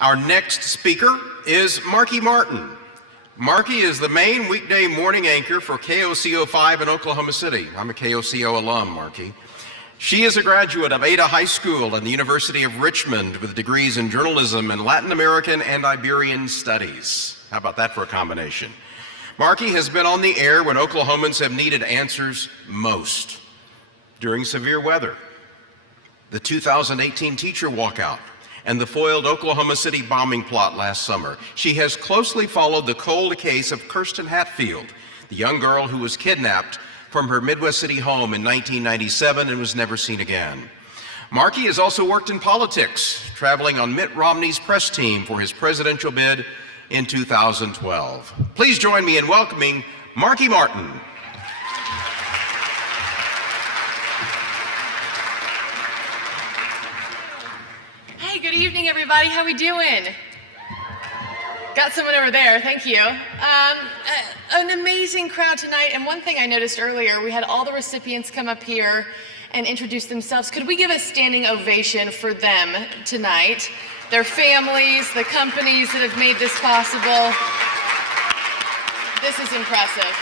Our next speaker is Markie Martin. Markie is the main weekday morning anchor for KOCO5 in Oklahoma City. I'm a KOCO alum, Markie. She is a graduate of Ada High School and the University of Richmond with degrees in journalism and Latin American and Iberian studies. How about that for a combination? Markie has been on the air when Oklahomans have needed answers most. During severe weather, the 2018 teacher walkout, and the foiled Oklahoma City bombing plot last summer. She has closely followed the cold case of Kirsten Hatfield, the young girl who was kidnapped from her Midwest City home in 1997 and was never seen again. Markie has also worked in politics, traveling on Mitt Romney's press team for his presidential bid in 2012. Please join me in welcoming Markie Martin. Hey, good evening, everybody. How we doing? Got someone over there. Thank you. An amazing crowd tonight. And one thing I noticed earlier, we had all the recipients come up here and introduce themselves. Could we give a standing ovation for them tonight? Their families, the companies that have made this possible. This is impressive.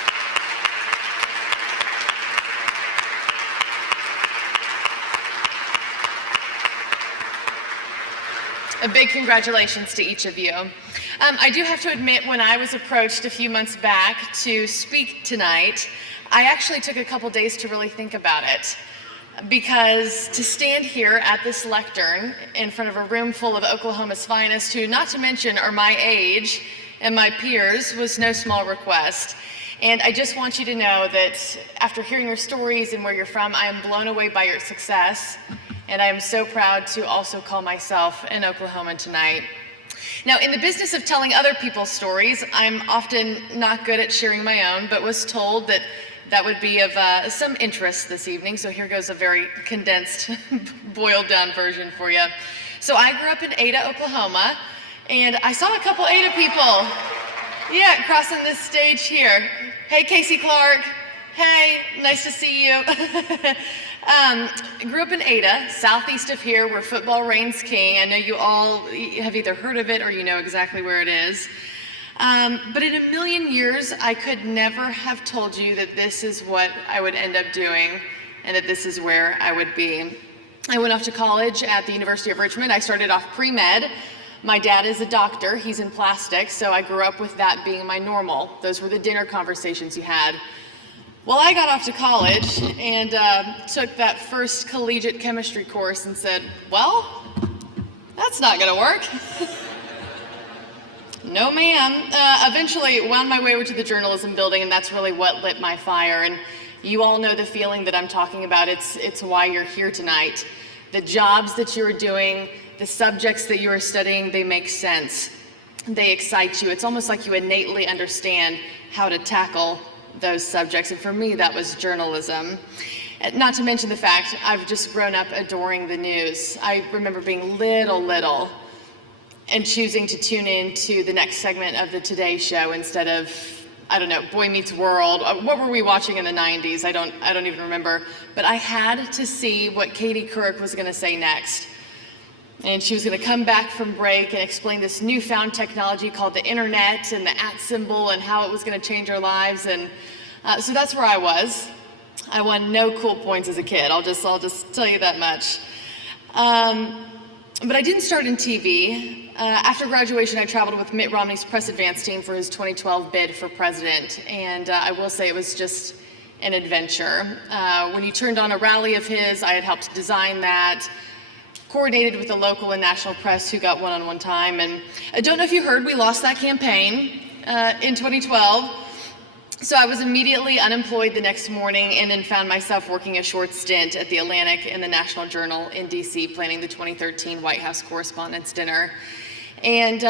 A big congratulations to each of you. I do have to admit, when I was approached a few months back to speak tonight, I actually took a couple days to really think about it. Because to stand here at this lectern in front of a room full of Oklahoma's finest, who not to mention are my age and my peers, was no small request. And I just want you to know that after hearing your stories and where you're from, I am blown away by your success. And I am so proud to also call myself an Oklahoman tonight. Now, in the business of telling other people's stories, I'm often not good at sharing my own, but was told that that would be of some interest this evening. So here goes a very condensed, boiled down version for you. So I grew up in Ada, Oklahoma, and I saw a couple Ada people. Yeah, crossing this stage here. Hey, Casey Clark. Hey, nice to see you. Grew up in Ada, southeast of here, where football reigns king. I know you all have either heard of it or you know exactly where it is. But in a million years, I could never have told you that this is what I would end up doing and that this is where I would be. I went off to college at the University of Richmond. I started off pre-med. My dad is a doctor. He's in plastics, so I grew up with that being my normal. Those were the dinner conversations you had. Well, I got off to college and took that first collegiate chemistry course and said, well, that's not gonna work. No, ma'am. Eventually wound my way over to the journalism building, and that's really what lit my fire. And you all know the feeling that I'm talking about. It's why you're here tonight. The jobs that you're doing, the subjects that you are studying, they make sense. They excite you. It's almost like you innately understand how to tackle those subjects, and for me that was journalism. Not to mention the fact I've just grown up adoring the news. I remember being little and choosing to tune in to the next segment of the Today Show instead of, I don't know, Boy Meets World. What were we watching in the 90s? I don't even remember. But I had to see what Katie Couric was gonna say next. And she was gonna come back from break and explain this newfound technology called the internet and the @ symbol and how it was gonna change our lives. And so that's where I was. I won no cool points as a kid. I'll just tell you that much. But I didn't start in TV. After graduation, I traveled with Mitt Romney's press advance team for his 2012 bid for president. And I will say it was just an adventure. When he turned on a rally of his, I had helped design that, coordinated with the local and national press who got one-on-one time. And I don't know if you heard, we lost that campaign in 2012. So I was immediately unemployed the next morning and then found myself working a short stint at the Atlantic and the National Journal in DC, planning the 2013 White House Correspondents' Dinner. And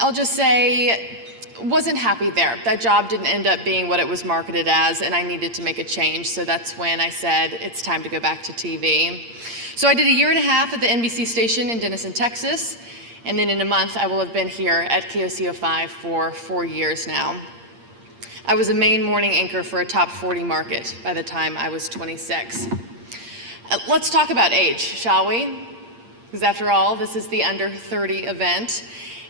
I'll just say, wasn't happy there. That job didn't end up being what it was marketed as, and I needed to make a change. So that's when I said, it's time to go back to TV. So I did a year and a half at the NBC station in Denison, Texas, and then in a month I will have been here at KOCO5 for 4 years now. I was a main morning anchor for a top 40 market by the time I was 26. Let's talk about age, shall we? because after all, this is the under 30 event.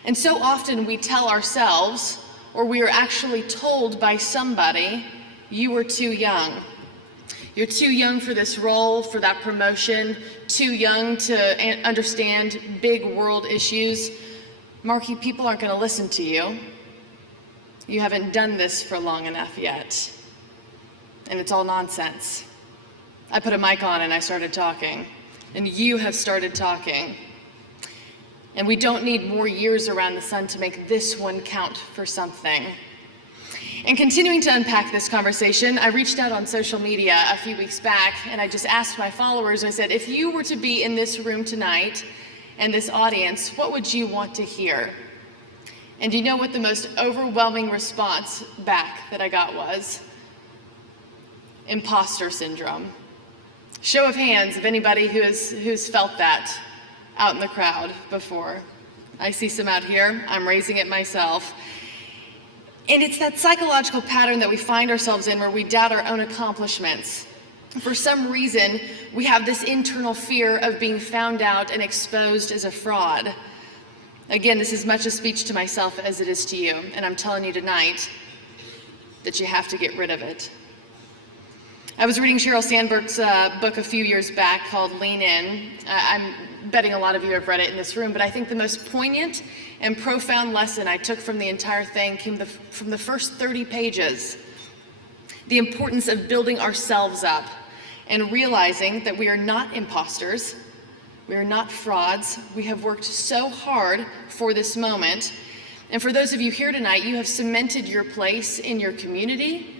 And so often we tell ourselves, or we are actually told by somebody, you are too young. You're too young for this role, for that promotion, too young to understand big world issues. Markie, people aren't going to listen to you. You haven't done this for long enough yet. And it's all nonsense. I put a mic on and I started talking. And you have started talking. And we don't need more years around the sun to make this one count for something. And continuing to unpack this conversation, I reached out on social media a few weeks back and I just asked my followers, I said, if you were to be in this room tonight and this audience, what would you want to hear? And do you know what the most overwhelming response back that I got was? Imposter syndrome. Show of hands of anybody who's felt that out in the crowd before. I see some out here. I'm raising it myself. And it's that psychological pattern that we find ourselves in where we doubt our own accomplishments. For some reason, we have this internal fear of being found out and exposed as a fraud. Again, this is much a speech to myself as it is to you, and I'm telling you tonight that you have to get rid of it. I was reading Sheryl Sandberg's book a few years back called Lean In. I'm betting a lot of you have read it in this room, but I think the most poignant and profound lesson I took from the entire thing came from the first 30 pages. The importance of building ourselves up and realizing that we are not imposters, we are not frauds. We have worked so hard for this moment. And for those of you here tonight, you have cemented your place in your community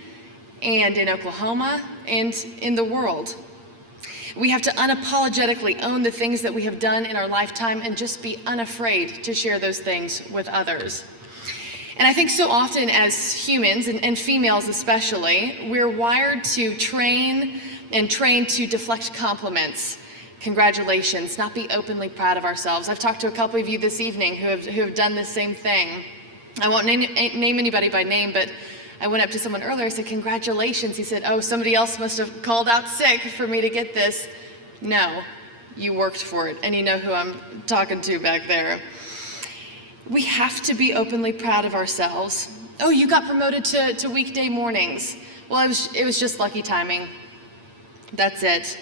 and in Oklahoma and in the world. We have to unapologetically own the things that we have done in our lifetime and just be unafraid to share those things with others. And I think so often as humans, and females especially, we're wired to train to deflect compliments, congratulations, not be openly proud of ourselves. I've talked to a couple of you this evening who have done the same thing. I won't name anybody by name, but I went up to someone earlier, I said, congratulations. He said, oh, somebody else must have called out sick for me to get this. No, you worked for it, and you know who I'm talking to back there. We have to be openly proud of ourselves. Oh, you got promoted to weekday mornings. Well, it was just lucky timing. That's it.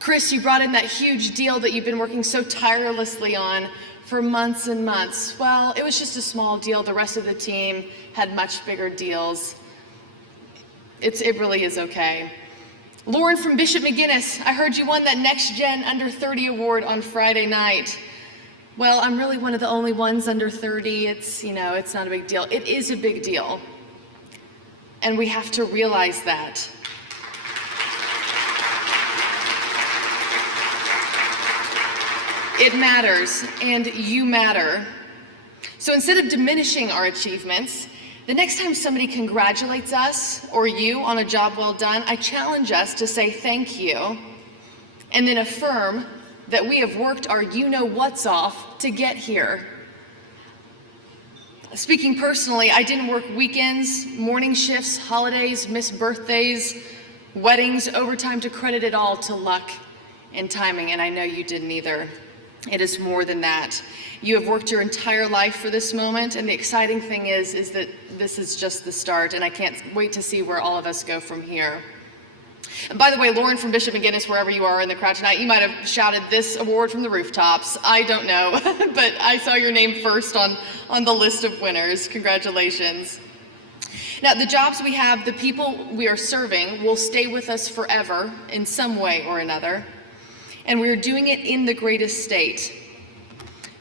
Chris, you brought in that huge deal that you've been working so tirelessly on for months and months. Well, it was just a small deal. The rest of the team had much bigger deals. It really is okay. Lauren from Bishop McGuinness, I heard you won that NextGen Under 30 award on Friday night. Well, I'm really one of the only ones under 30. It's not a big deal. It is a big deal. And we have to realize that. It matters, and you matter. So instead of diminishing our achievements, the next time somebody congratulates us or you on a job well done, I challenge us to say thank you and then affirm that we have worked our you-know-what's off to get here. Speaking personally, I didn't work weekends, morning shifts, holidays, missed birthdays, weddings, overtime to credit it all to luck and timing, and I know you didn't either. It is more than that. You have worked your entire life for this moment, and the exciting thing is that this is just the start, and I can't wait to see where all of us go from here. And by the way, Lauren from Bishop McGuinness, wherever you are in the crowd tonight, you might have shouted this award from the rooftops. I don't know, but I saw your name first on the list of winners. Congratulations. Now, the jobs we have, the people we are serving will stay with us forever in some way or another. And we are doing it in the greatest state.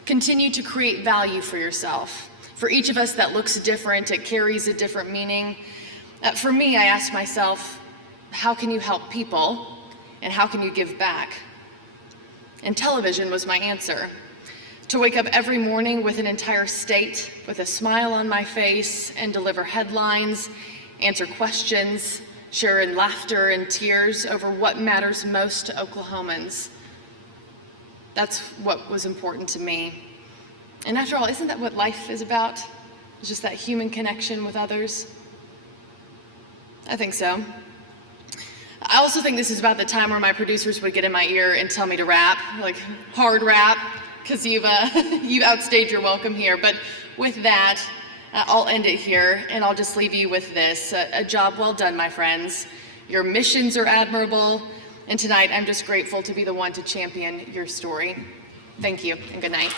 Continue to create value for yourself. For each of us, that looks different. It carries a different meaning. For me, I ask myself, how can you help people? And how can you give back? And television was my answer. To wake up every morning with an entire state, with a smile on my face, and deliver headlines, answer questions, share in laughter and tears over what matters most to Oklahomans. That's what was important to me. And after all, isn't that what life is about? It's just that human connection with others? I think so. I also think this is about the time where my producers would get in my ear and tell me to rap, like hard rap, because you've outstayed your welcome here. But with that, I'll end it here, and I'll just leave you with this. A job well done, my friends. Your missions are admirable, and tonight I'm just grateful to be the one to champion your story. Thank you, and good night.